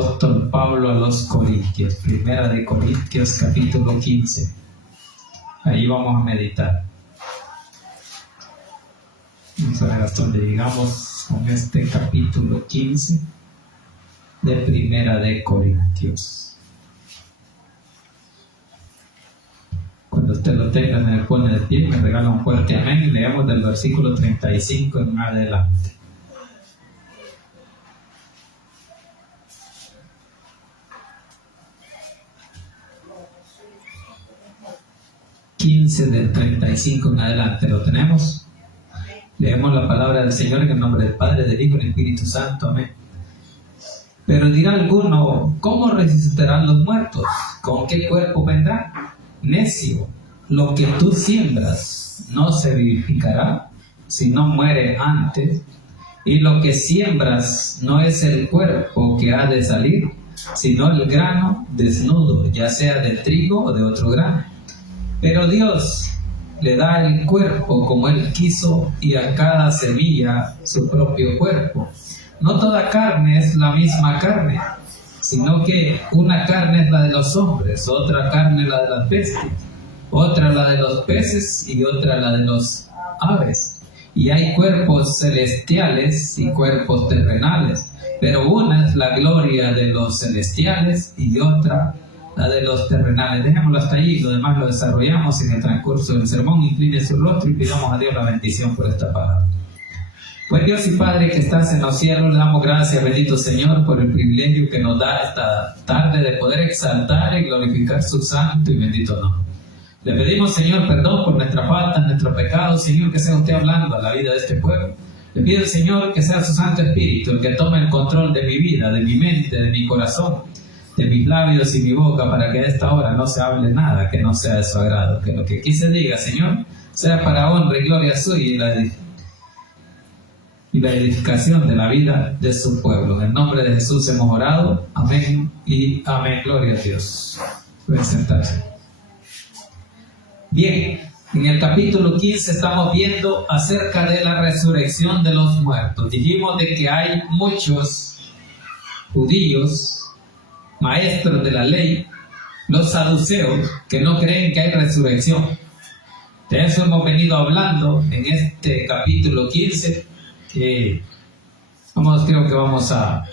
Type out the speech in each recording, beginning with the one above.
apóstol Pablo a los Corintios, Primera de Corintios, capítulo 15. Ahí vamos a meditar. Vamos a ver hasta donde llegamos con este capítulo 15 de Primera de Corintios. Cuando usted lo tenga, me pone de pie, me regala un fuerte amén y leemos del versículo 35 en adelante. Del 35 en adelante, ¿lo tenemos? Leemos la palabra del Señor en el nombre del Padre, del Hijo y del Espíritu Santo, amén. Pero dirá alguno, ¿cómo resucitarán los muertos? ¿Con qué cuerpo vendrán? Necio, lo que tú siembras no se vivificará si no muere antes, y lo que siembras no es el cuerpo que ha de salir, sino el grano desnudo, ya sea de trigo o de otro grano. Pero Dios le da el cuerpo como Él quiso y a cada semilla su propio cuerpo. No toda carne es la misma carne, sino que una carne es la de los hombres, otra carne la de las bestias, otra la de los peces y otra la de los aves. Y hay cuerpos celestiales y cuerpos terrenales, pero una es la gloria de los celestiales y otra la de los terrenales. Dejémoslo hasta allí, lo demás lo desarrollamos en el transcurso del sermón. Incline su rostro y pidamos a Dios la bendición por esta palabra. Pues Dios y Padre que estás en los cielos, le damos gracias, bendito Señor, por el privilegio que nos da esta tarde de poder exaltar y glorificar su santo y bendito nombre. Le pedimos, Señor, perdón por nuestras faltas, nuestros pecados, Señor, que sea usted hablando a la vida de este pueblo. Le pido, Señor, que sea su Santo Espíritu el que tome el control de mi vida, de mi mente, de mi corazón, de mis labios y mi boca, para que a esta hora no se hable nada que no sea de su agrado, que lo que aquí se diga, Señor, sea para honra y gloria suya y la edificación de la vida de su pueblo. En el nombre de Jesús hemos orado, amén y amén. Gloria a Dios. Pueden sentarse. Bien, en el capítulo 15 estamos viendo acerca de la resurrección de los muertos. Dijimos de que hay muchos judíos, maestros de la ley, los saduceos, que no creen que hay resurrección. De eso hemos venido hablando en este capítulo 15, que creo que vamos a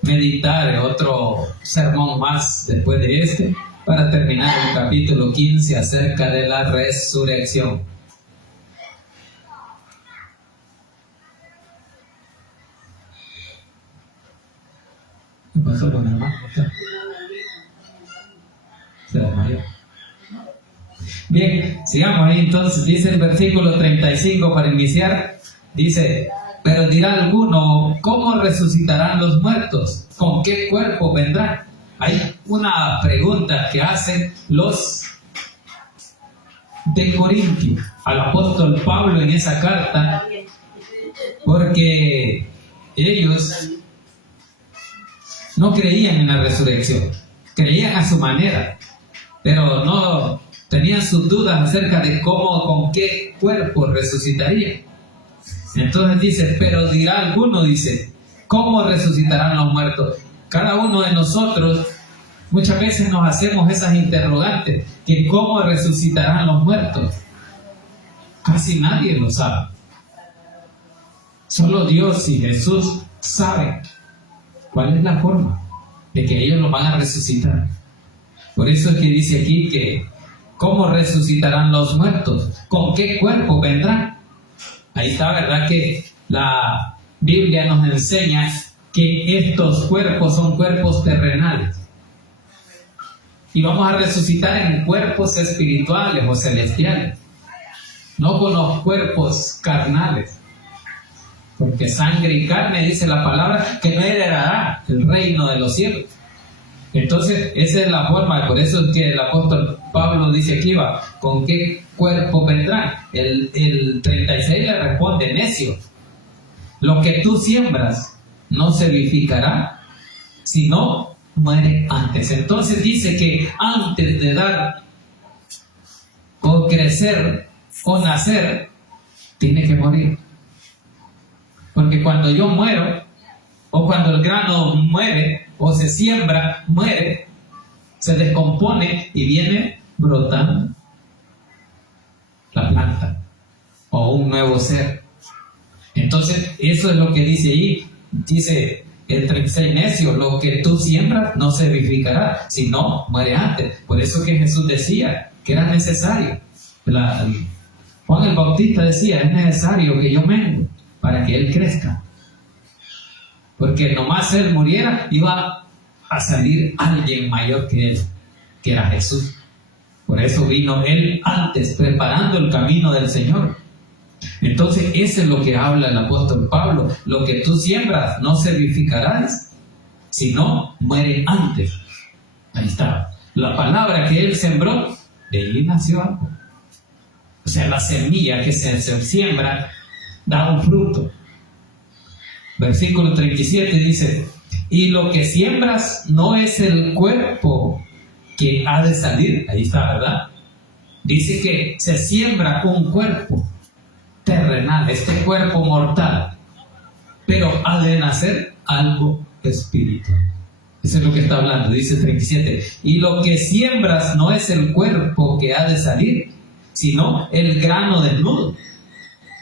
meditar en otro sermón más después de este, para terminar el capítulo 15 acerca de la resurrección. ¿Qué pasó con el hermano? Se desmayó. Bien, sigamos ahí entonces. Dice el versículo 35 para iniciar. Dice, pero dirá alguno, ¿cómo resucitarán los muertos? ¿Con qué cuerpo vendrán? Hay una pregunta que hacen los de Corintio al apóstol Pablo en esa carta, porque ellos no creían en la resurrección, creían a su manera, pero no tenían sus dudas acerca de cómo, con qué cuerpo resucitaría. Entonces dice, pero dirá alguno, dice, ¿cómo resucitarán los muertos? Cada uno de nosotros muchas veces nos hacemos esas interrogantes, que ¿cómo resucitarán los muertos? Casi nadie lo sabe. Solo Dios y Jesús saben cuál es la forma de que ellos los van a resucitar. Por eso es que dice aquí que ¿cómo resucitarán los muertos? ¿Con qué cuerpo vendrán? Ahí está, ¿verdad? Que la Biblia nos enseña que estos cuerpos son cuerpos terrenales. Y vamos a resucitar en cuerpos espirituales o celestiales, no con los cuerpos carnales. Porque sangre y carne, dice la palabra, que no heredará el reino de los cielos. Entonces, esa es la forma, por eso es que el apóstol Pablo dice aquí, va, ¿con qué cuerpo vendrán? El 36 le responde, necio, lo que tú siembras no se vivificará, sino muere antes. Entonces dice que antes de dar o crecer o nacer, tiene que morir. Porque cuando yo muero, o cuando el grano muere, o se siembra, muere, se descompone y viene brotando la planta o un nuevo ser. Entonces, eso es lo que dice ahí. Dice el 36, necio, lo que tú siembras no se vivificará, sino muere antes. Por eso que Jesús decía que era necesario. Juan el Bautista decía, es necesario que yo mengue para que Él crezca. Porque nomás Él muriera, iba a salir alguien mayor que Él, que era Jesús. Por eso vino Él antes, preparando el camino del Señor. Entonces, eso es lo que habla el apóstol Pablo. Lo que tú siembras no se vivificarás, sino muere antes. Ahí está. La palabra que Él sembró, de ahí nació algo. O sea, la semilla que se siembra da un fruto. Versículo 37 dice, y lo que siembras no es el cuerpo que ha de salir. Ahí está, ¿verdad? Dice que se siembra un cuerpo terrenal, este cuerpo mortal, pero ha de nacer algo espiritual. Eso es lo que está hablando, dice 37. Y lo que siembras no es el cuerpo que ha de salir, sino el grano desnudo,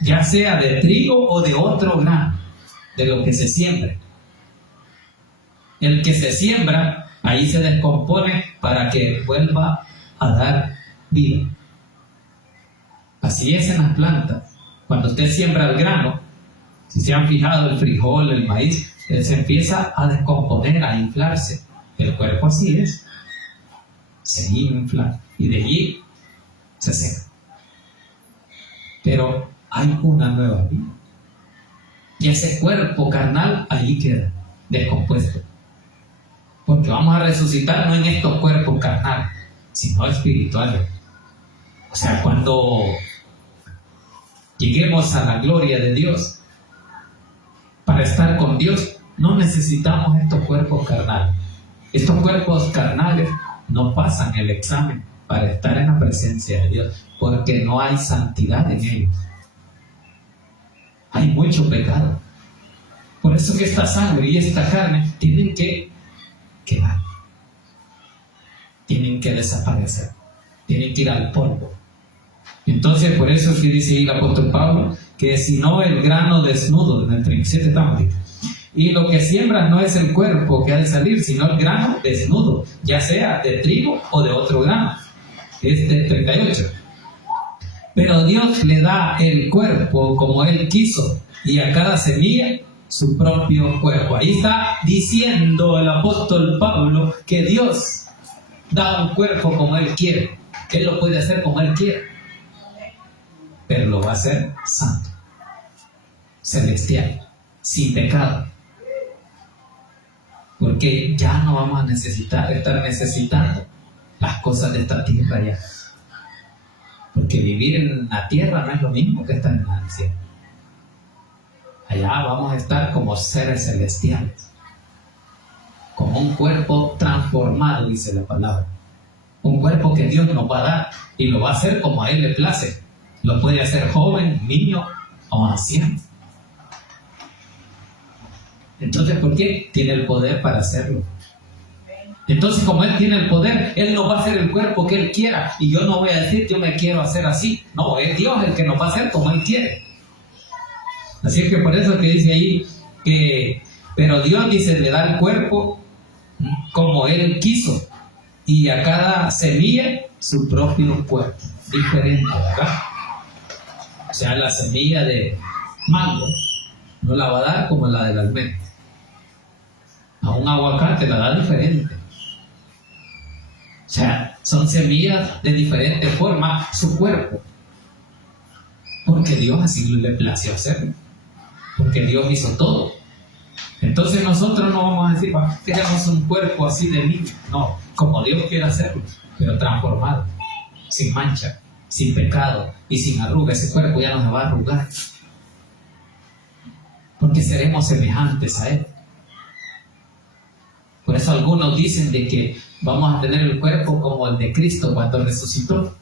ya sea de trigo o de otro grano, de lo que se siembre. El que se siembra, ahí se descompone para que vuelva a dar vida. Así es en las plantas. Cuando usted siembra el grano, si se han fijado el frijol, el maíz, se empieza a descomponer, a inflarse. El cuerpo así es. Se infla y de allí se seca. Pero hay una nueva vida. Y ese cuerpo carnal ahí queda, descompuesto. Porque vamos a resucitar no en estos cuerpos carnales, sino espirituales. O sea, cuando lleguemos a la gloria de Dios, para estar con Dios, no necesitamos estos cuerpos carnales. Estos cuerpos carnales no pasan el examen para estar en la presencia de Dios, porque no hay santidad en ellos. Hay mucho pecado. Por eso que esta sangre y esta carne tienen que quedar. Tienen que desaparecer. Tienen que ir al polvo. Entonces, por eso es que dice ahí el apóstol Pablo, que si no el grano desnudo, en el 37 estamos aquí, y lo que siembras no es el cuerpo que ha de salir, sino el grano desnudo, ya sea de trigo o de otro grano. Es del 38. Pero Dios le da el cuerpo como Él quiso, y a cada semilla su propio cuerpo. Ahí está diciendo el apóstol Pablo que Dios da un cuerpo como Él quiere, que Él lo puede hacer como Él quiere, pero lo va a hacer santo, celestial, sin pecado, porque ya no vamos a estar necesitando las cosas de esta tierra ya, porque vivir en la tierra no es lo mismo que estar en el cielo. Allá vamos a estar como seres celestiales, como un cuerpo transformado, dice la palabra, un cuerpo que Dios nos va a dar y lo va a hacer como a Él le place. Lo puede hacer joven, niño o anciano. Entonces, ¿por qué? Tiene el poder para hacerlo. Entonces, como Él tiene el poder, Él nos va a hacer el cuerpo que Él quiera. Y yo no voy a decir, yo me quiero hacer así. No, es Dios el que nos va a hacer como Él quiere. Así es que por eso que dice ahí que, pero Dios dice, le da el cuerpo como Él quiso. Y a cada semilla su propio cuerpo. Diferente, ¿verdad? O sea, la semilla de mango no la va a dar como la del almendro. A un aguacate la da diferente. O sea, son semillas de diferente forma, su cuerpo. Porque Dios así le plació hacerlo. Porque Dios hizo todo. Entonces nosotros no vamos a decir, queremos un cuerpo así de niño. No, como Dios quiere hacerlo, pero transformado, sin mancha, sin pecado y sin arruga. Ese cuerpo ya no se va a arrugar, porque seremos semejantes a Él. Por eso algunos dicen de que vamos a tener el cuerpo como el de Cristo cuando resucitó,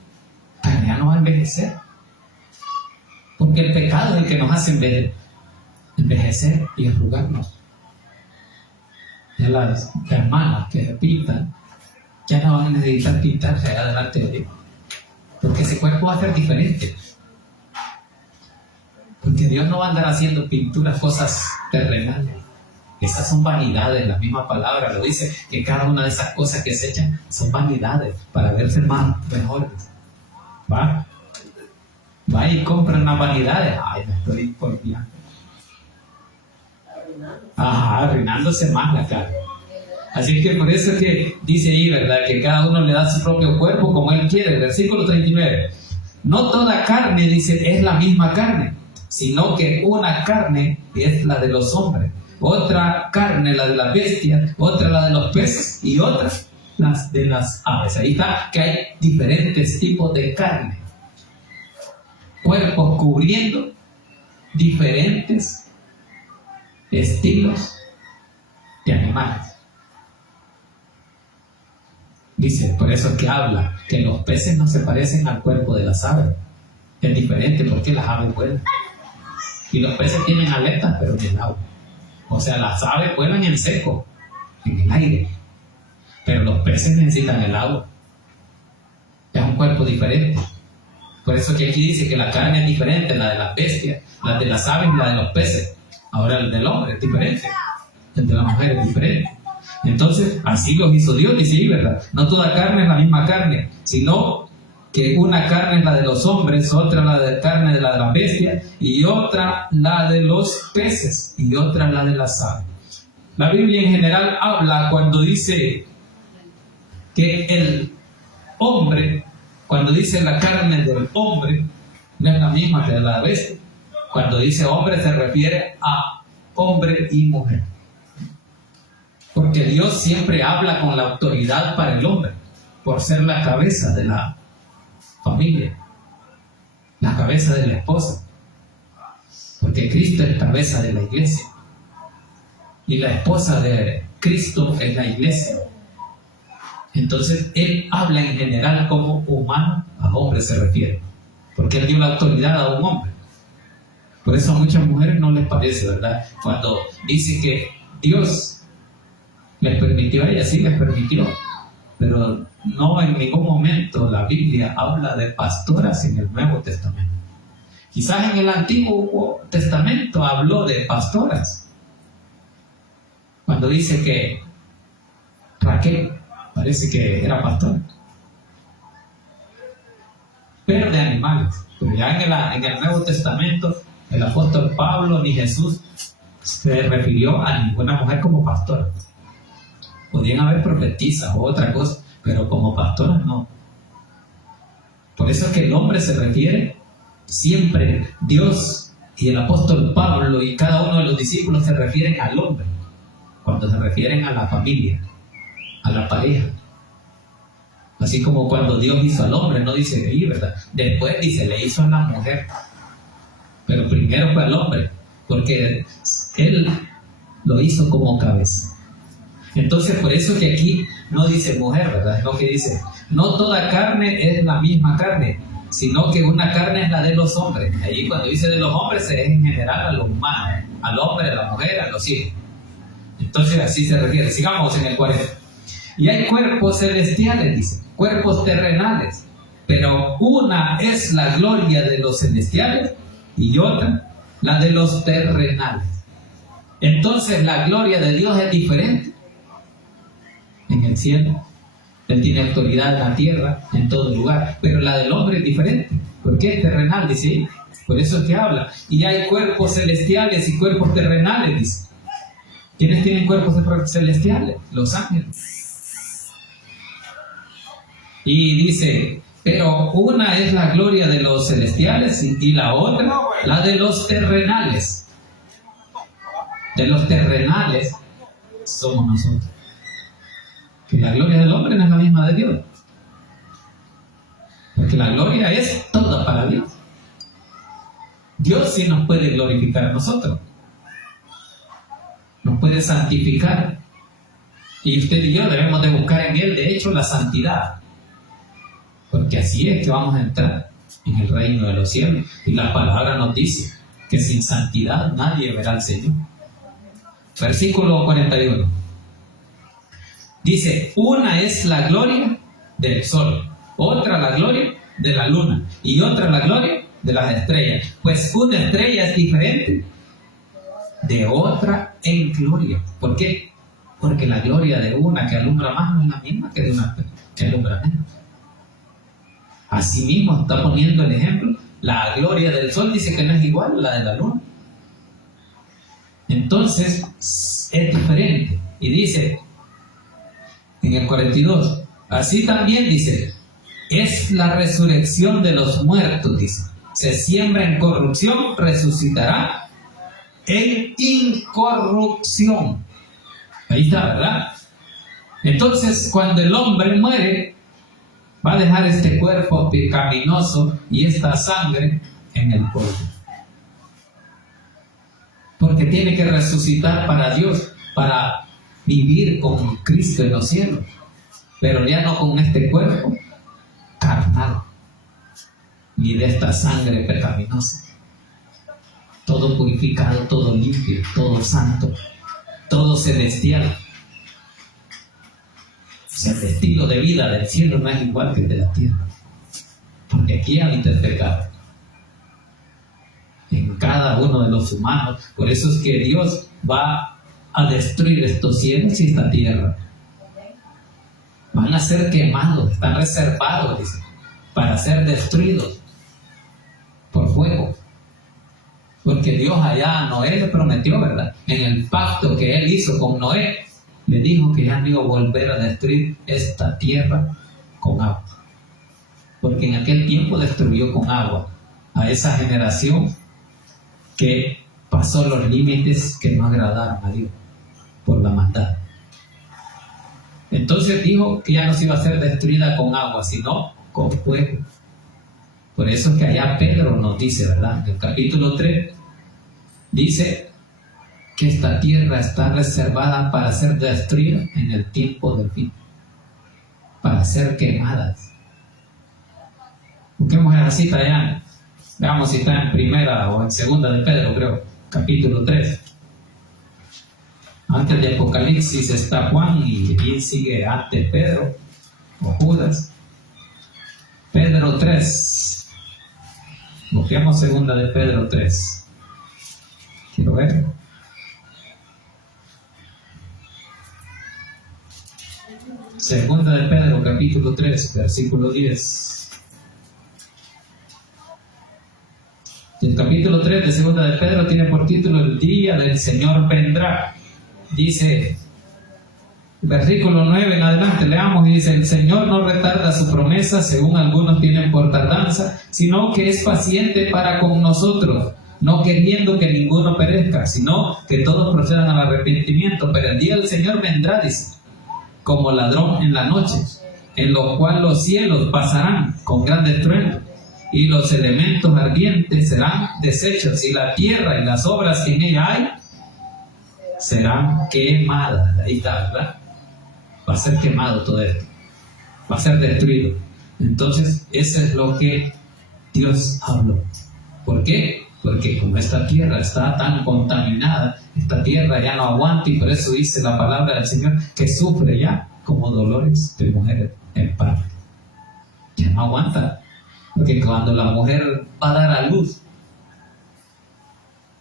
pero ya no va a envejecer, porque el pecado es el que nos hace envejecer y arrugarnos. Ya las hermanas que se pintan, ya no van a necesitar pintarse allá delante de Dios. Porque ese cuerpo va a ser diferente. Porque Dios no va a andar haciendo pinturas, cosas terrenales. Esas son vanidades, la misma palabra lo dice, que cada una de esas cosas que se echan son vanidades para verse más mejores. Va y compra unas vanidades. Ay, me estoy porfiando. Arruinándose más la carne. Así que por eso es que dice ahí, ¿verdad? Que cada uno le da su propio cuerpo como él quiere. El versículo 39. No toda carne, dice, es la misma carne, sino que una carne es la de los hombres, otra carne la de las bestias, otra la de los peces y otra las de las aves. Ahí está que hay diferentes tipos de carne, cuerpos cubriendo diferentes estilos de animales. Dice, por eso es que habla que los peces no se parecen al cuerpo de las aves. Es diferente porque las aves vuelan. Y los peces tienen aletas, pero en el agua. O sea, las aves vuelan en seco, en el aire. Pero los peces necesitan el agua. Es un cuerpo diferente. Por eso que aquí dice que la carne es diferente, la de las bestias, la de las aves y la de los peces. Ahora el del hombre es diferente. El de la mujer es diferente. Entonces, así los hizo Dios, dice ahí, ¿verdad? No toda carne es la misma carne, sino que una carne es la de los hombres, otra la de carne de la de las bestias, y otra la de los peces, y otra la de las aves. La Biblia en general habla cuando dice que el hombre, cuando dice la carne del hombre, no es la misma que la de la bestia. Cuando dice hombre se refiere a hombre y mujer. Porque Dios siempre habla con la autoridad para el hombre, por ser la cabeza de la familia, la cabeza de la esposa. Porque Cristo es cabeza de la iglesia. Y la esposa de Cristo es la iglesia. Entonces, Él habla en general como humano, a hombre se refiere. Porque Él dio la autoridad a un hombre. Por eso a muchas mujeres no les parece, ¿verdad? Cuando dice que Dios les permitió a ellas, sí les permitió, pero no en ningún momento la Biblia habla de pastoras en el Nuevo Testamento. Quizás en el Antiguo Testamento habló de pastoras, cuando dice que Raquel parece que era pastora, pero de animales. Pero ya en el Nuevo Testamento el apóstol Pablo ni Jesús se refirió a ninguna mujer como pastora. Podían haber profetisas o otra cosa, pero como pastoras no. Por eso es que el hombre se refiere siempre, Dios y el apóstol Pablo y cada uno de los discípulos se refieren al hombre, cuando se refieren a la familia, a la pareja. Así como cuando Dios hizo al hombre, no dice ahí, ¿verdad? Después dice, le hizo a la mujer. Pero primero fue al hombre, porque Él lo hizo como cabeza. Entonces, por eso que aquí no dice mujer, ¿verdad? Es lo que dice, no toda carne es la misma carne, sino que una carne es la de los hombres. Allí cuando dice de los hombres es en general a los humanos, al hombre, a la mujer, a los hijos. Entonces así se refiere. Sigamos en el 40. Y hay cuerpos celestiales, dice, cuerpos terrenales, pero una es la gloria de los celestiales y otra la de los terrenales. Entonces la gloria de Dios es diferente en el cielo. Él tiene autoridad en la tierra, en todo lugar, pero la del hombre es diferente, porque es terrenal, dice. Por eso es que habla. Y hay cuerpos celestiales y cuerpos terrenales, dice. ¿Quiénes tienen cuerpos celestiales? Los ángeles. Y dice, pero una es la gloria de los celestiales y la otra la de los terrenales. De los terrenales somos nosotros. Que la gloria del hombre no es la misma de Dios. Porque la gloria es toda para Dios. Dios sí nos puede glorificar a nosotros. Nos puede santificar. Y usted y yo debemos de buscar en Él, de hecho, la santidad. Porque así es que vamos a entrar en el reino de los cielos. Y la palabra nos dice que sin santidad nadie verá al Señor. Versículo 41. Dice, una es la gloria del sol, otra la gloria de la luna y otra la gloria de las estrellas. Pues una estrella es diferente de otra en gloria. ¿Por qué? Porque la gloria de una que alumbra más no es la misma que de una que alumbra menos. Asimismo está poniendo el ejemplo. La gloria del sol dice que no es igual a la de la luna. Entonces es diferente. Y dice en el 42, así también dice, es la resurrección de los muertos, dice. Se siembra en corrupción, resucitará en incorrupción. Ahí está, ¿verdad? Entonces, cuando el hombre muere, va a dejar este cuerpo pecaminoso y esta sangre en el polvo. Porque tiene que resucitar para Dios, para vivir con Cristo en los cielos. Pero ya no con este cuerpo carnal, ni de esta sangre pecaminosa. Todo purificado, todo limpio, todo santo, todo celestial. O sea, el estilo de vida del cielo no es igual que el de la tierra, porque aquí habita el pecado en cada uno de los humanos. Por eso es que Dios va a destruir estos cielos y esta tierra. Van a ser quemados, están reservados, dice, para ser destruidos por fuego. Porque Dios allá a Noé le prometió, ¿verdad? En el pacto que él hizo con Noé, le dijo que ya no iba a volver a destruir esta tierra con agua. Porque en aquel tiempo destruyó con agua a esa generación que pasó los límites que no agradaron a Dios por la maldad. Entonces dijo que ya no se iba a ser destruida con agua, sino con fuego. Por eso es que allá Pedro nos dice, ¿verdad? En el capítulo 3 dice que esta tierra está reservada para ser destruida en el tiempo del fin, para ser quemadas. Busquemos la cita allá. Veamos si está en primera o en segunda de Pedro, creo, capítulo 3. Antes de Apocalipsis está Juan y aquí sigue antes Pedro o Judas. Pedro 3. Busquemos segunda de Pedro 3. Quiero ver. Segunda de Pedro, capítulo 3, versículo 10. El capítulo 3 de segunda de Pedro tiene por título El día del Señor vendrá. Dice, versículo 9 en adelante, leamos y dice, el Señor no retarda su promesa, según algunos tienen por tardanza, sino que es paciente para con nosotros, no queriendo que ninguno perezca, sino que todos procedan al arrepentimiento. Pero el día del Señor vendrá, dice, como ladrón en la noche, en lo cual los cielos pasarán con gran estruendo, y los elementos ardientes serán deshechos, y la tierra y las obras que en ella hay serán quemadas. Ahí está, ¿verdad? Va a ser quemado todo esto, va a ser destruido. Entonces, eso es lo que Dios habló. ¿Por qué? Porque como esta tierra está tan contaminada, esta tierra ya no aguanta, y por eso dice la palabra del Señor que sufre ya como dolores de mujer en parto. Ya no aguanta, porque cuando la mujer va a dar a luz,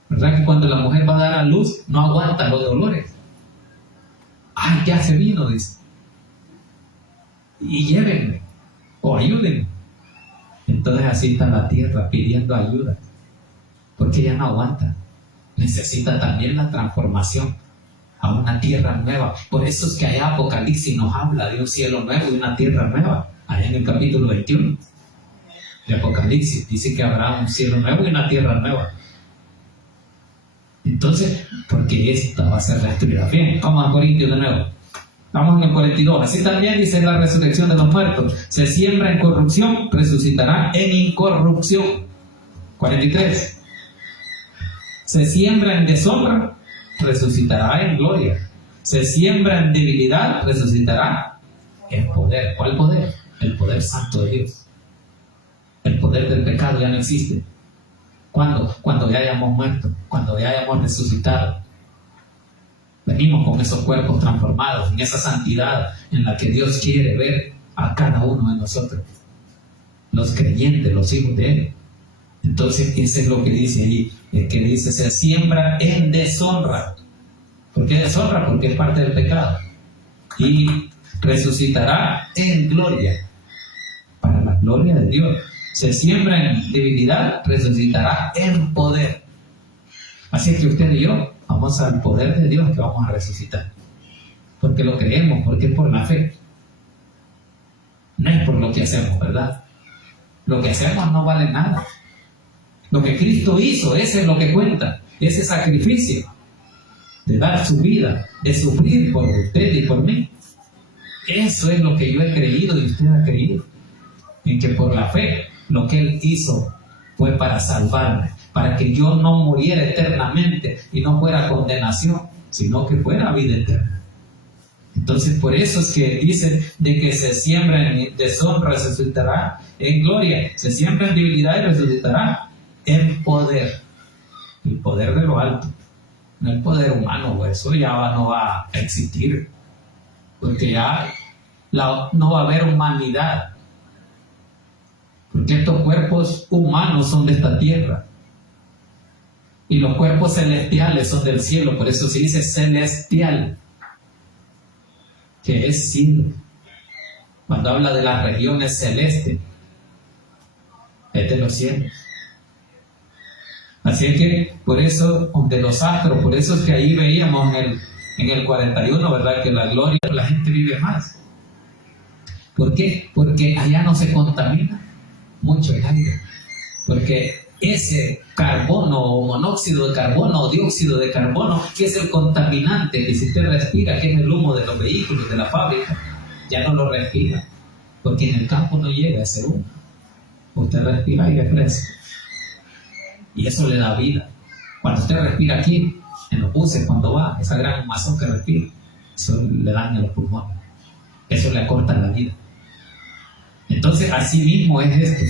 ¿verdad que cuando la mujer va a dar a luz no aguanta los dolores? ¡Ay, ya se vino!, dice. Y llévenme, o ayúdenme. Entonces así está la tierra pidiendo ayuda, porque ya no aguanta. Necesita también la transformación a una tierra nueva. Por eso es que allá Apocalipsis nos habla de un cielo nuevo y una tierra nueva. Allá en el capítulo 21 de Apocalipsis dice que habrá un cielo nuevo y una tierra nueva. Entonces, porque esta va a ser destruida. Bien, vamos a Corintios de nuevo. Vamos en el 42. Así también dice la resurrección de los muertos. Se siembra en corrupción, resucitará en incorrupción. 43. Se siembra en deshonra, resucitará en gloria. Se siembra en debilidad, resucitará en poder. ¿Cuál poder? El poder santo de Dios. El poder del pecado ya no existe. ¿Cuándo? Cuando ya hayamos muerto, cuando ya hayamos resucitado. Venimos con esos cuerpos transformados, en esa santidad en la que Dios quiere ver a cada uno de nosotros, los creyentes, los hijos de Él. Entonces, eso es lo que dice ahí, el que dice, se siembra en deshonra. ¿Por qué deshonra? Porque es parte del pecado. Y resucitará en gloria, para la gloria de Dios. Se siembra en debilidad, resucitará en poder. Así que usted y yo vamos al poder de Dios que vamos a resucitar. Porque lo creemos, porque es por la fe. No es por lo que hacemos, ¿verdad? Lo que hacemos no vale nada. Lo que Cristo hizo, ese es lo que cuenta. Ese sacrificio de dar su vida, de sufrir por usted y por mí. Eso es lo que yo he creído y usted ha creído. En que por la fe, lo que Él hizo fue para salvarme, para que yo no muriera eternamente y no fuera condenación, sino que fuera vida eterna. Entonces, por eso es que dice de que se siembra en deshonra, resucitará en gloria, se siembra en debilidad y resucitará en poder. El poder de lo alto, no el poder humano, eso ya no va a existir, porque ya no va a haber humanidad. Porque estos cuerpos humanos son de esta tierra y los cuerpos celestiales son del cielo. Por eso se dice celestial, que es cielo. Cuando habla de las regiones celestes, es de los cielos. Así es que por eso, de los astros, por eso es que ahí veíamos en el 41, ¿verdad? Que la gloria, la gente vive más. ¿Por qué? Porque allá no se contamina mucho el aire, porque ese carbono o monóxido de carbono o dióxido de carbono, que es el contaminante que si usted respira, que es el humo de los vehículos, de la fábrica, ya no lo respira, porque en el campo no llega ese humo. Usted respira aire fresco y eso le da vida. Cuando usted respira aquí en los buses, cuando va, esa gran humazón que respira, eso le daña los pulmones, eso le acorta la vida. Entonces, así mismo es esto,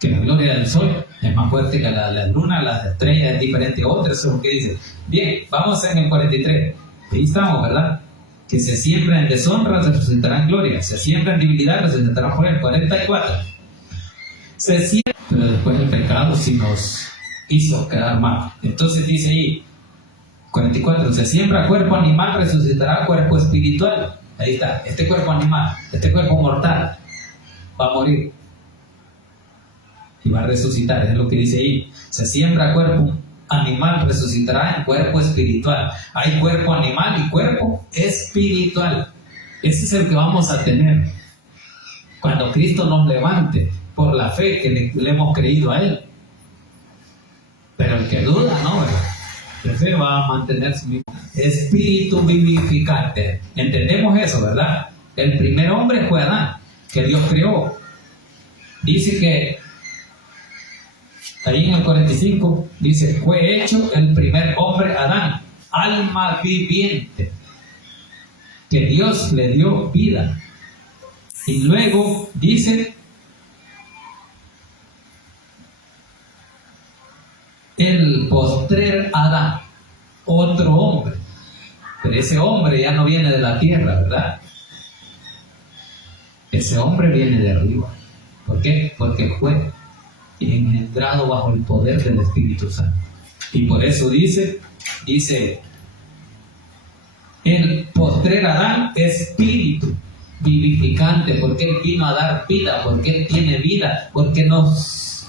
que la gloria del sol es más fuerte que la luna, las estrellas es diferente a otras, eso es lo que dice. Bien, vamos en el 43, ahí estamos, ¿verdad? Que se siembra en deshonra, se resucitará en gloria, se siembra en debilidad, resucitará en poder. 44, se siembra, pero después el pecado sí nos hizo quedar mal. Entonces dice ahí, 44, se siembra cuerpo animal, resucitará cuerpo espiritual. Ahí está, este cuerpo animal, este cuerpo mortal, va a morir y va a resucitar, es lo que dice ahí. Se siembra cuerpo animal, resucitará en cuerpo espiritual. Hay cuerpo animal y cuerpo espiritual. Ese es el que vamos a tener cuando Cristo nos levante por la fe que le hemos creído a Él. Pero el que duda, no, ¿verdad? El fe va a mantener su mismo espíritu vivificante. Entendemos eso, ¿verdad? El primer hombre fue Adán, que Dios creó. Dice que ahí en el 45 dice, fue hecho el primer hombre Adán, alma viviente, que Dios le dio vida. Y luego dice, el postrer Adán, otro hombre, pero ese hombre ya no viene de la tierra, ¿verdad? Ese hombre viene de arriba. ¿Por qué? Porque fue engendrado bajo el poder del Espíritu Santo. Y por eso dice el postrer Adán, espíritu vivificante, porque Él vino a dar vida, porque Él tiene vida, porque nos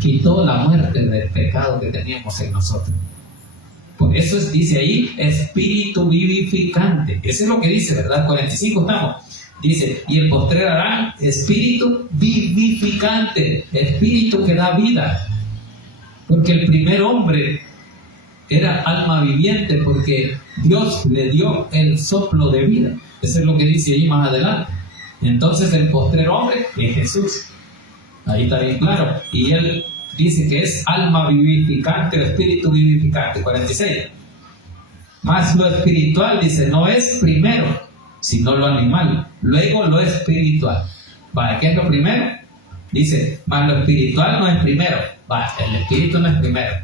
quitó la muerte del pecado que teníamos en nosotros. Por eso dice ahí, espíritu vivificante. Eso es lo que dice, ¿verdad? 45 estamos. Dice, y el postrer Adán, espíritu vivificante, espíritu que da vida. Porque el primer hombre era alma viviente, porque Dios le dio el soplo de vida. Eso es lo que dice ahí más adelante. Entonces el postrer hombre es Jesús. Ahí está bien claro. Y él dice que es alma vivificante, espíritu vivificante. 46. Más lo espiritual, dice, no es primero, sino lo animal, luego lo espiritual. ¿Para qué es lo primero? Dice, más lo espiritual no es primero. El espíritu no es primero.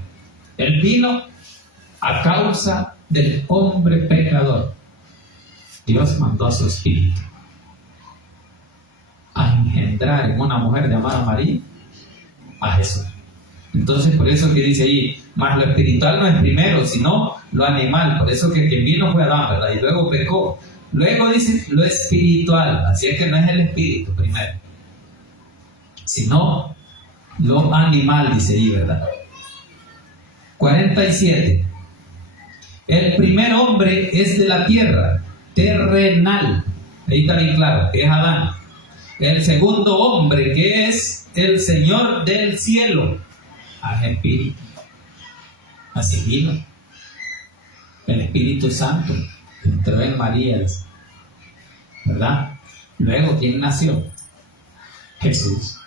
Él vino a causa del hombre pecador, Dios mandó a su Espíritu a engendrar en una mujer llamada María a Jesús. Entonces, por eso que dice ahí, más lo espiritual no es primero, sino lo animal. Por eso que quien vino fue Adán, ¿verdad? Y luego pecó. Luego dice lo espiritual, así es que no es el espíritu primero, sino lo animal, dice ahí, ¿verdad? 47. El primer hombre es de la tierra, terrenal. Ahí está bien claro, que es Adán. El segundo hombre, que es el Señor del cielo, al Espíritu. Así vino. El Espíritu Santo entró en María, ¿verdad? Luego, ¿quién nació? Jesús.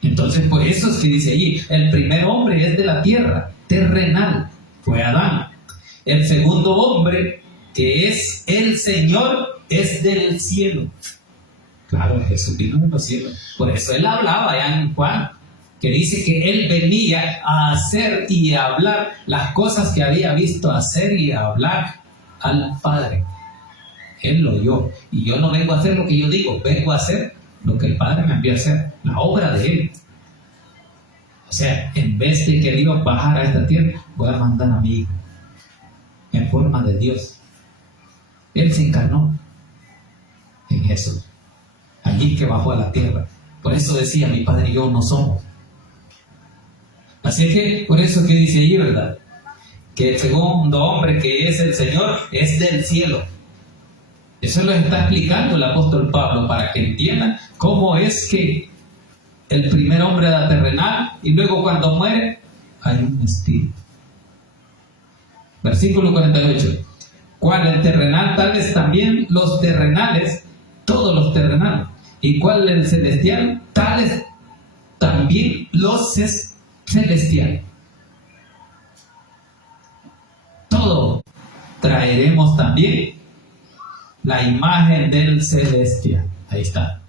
Entonces, por eso es que dice allí, el primer hombre es de la tierra, terrenal, fue Adán. El segundo hombre, que es el Señor, es del cielo. Claro, Jesús vino de los cielos. Por eso él hablaba allá en Juan, que dice que él venía a hacer y a hablar las cosas que había visto hacer y a hablar al Padre. Él lo oyó. Y yo no vengo a hacer lo que yo digo, vengo a hacer lo que el Padre me envió a hacer, la obra de Él. O sea, en vez de que Dios bajara a esta tierra, voy a mandar a mi Hijo en forma de Dios. Él se encarnó en Jesús, allí que bajó a la tierra. Por eso decía, mi Padre y yo no somos. Así que, por eso que dice allí, ¿verdad? Que el segundo hombre, que es el Señor, es del cielo. Eso lo está explicando el apóstol Pablo para que entiendan cómo es que el primer hombre era terrenal y luego cuando muere hay un espíritu. Versículo 48. Cual el terrenal, tales también los terrenales, todos los terrenales. Y cual el celestial, tales también los celestiales. Todo traeremos también la imagen del celestial. Ahí está.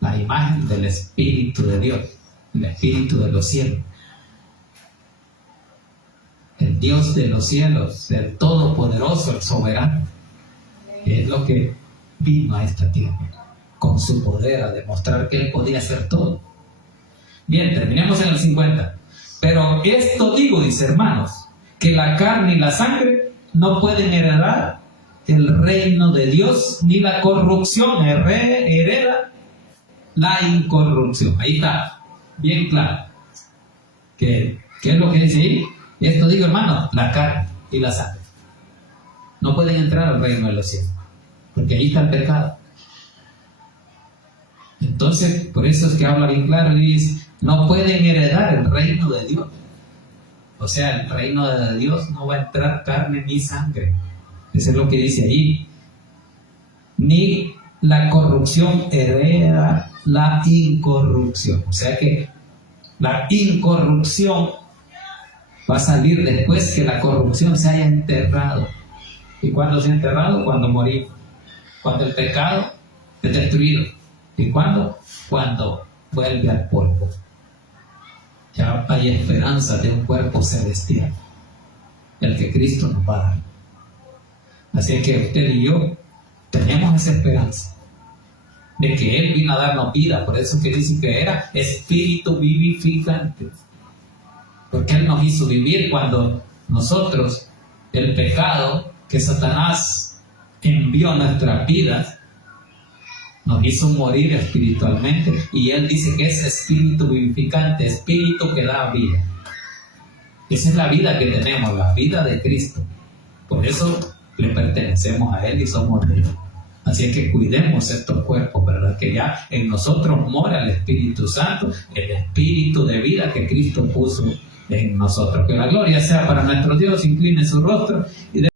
La imagen del Espíritu de Dios, el Espíritu de los cielos. El Dios de los cielos, el Todopoderoso, el Soberano, que es lo que vino a esta tierra con su poder a demostrar que Él podía hacer todo. Bien, terminemos en el 50. Pero esto digo, dice, hermanos, que la carne y la sangre no pueden heredar el reino de Dios, ni la corrupción hereda la incorrupción. Ahí está, bien claro. ¿Qué es lo que dice ahí? Esto digo, hermano, la carne y la sangre no pueden entrar al reino de los cielos, porque ahí está el pecado. Entonces, por eso es que habla bien claro y dice, no pueden heredar el reino de Dios. O sea, el reino de Dios no va a entrar carne ni sangre. Eso es lo que dice ahí. Ni la corrupción hereda la incorrupción. O sea que la incorrupción va a salir después que la corrupción se haya enterrado. ¿Y cuándo se ha enterrado? Cuando morimos. Cuando el pecado es destruido. ¿Y cuándo? Cuando vuelve al polvo. Ya hay esperanza de un cuerpo celestial, el que Cristo nos va a dar. Así que usted y yo tenemos esa esperanza de que Él vino a darnos vida. Por eso que dice que era espíritu vivificante, porque Él nos hizo vivir cuando nosotros, el pecado que Satanás envió a nuestras vidas, nos hizo morir espiritualmente, y Él dice que es espíritu vivificante, espíritu que da vida. Esa es la vida que tenemos, la vida de Cristo. Por eso le pertenecemos a Él y somos de Él. Así es que cuidemos estos cuerpos, ¿verdad? Que ya en nosotros mora el Espíritu Santo, el espíritu de vida que Cristo puso en nosotros. Que la gloria sea para nuestro Dios. Incline su rostro y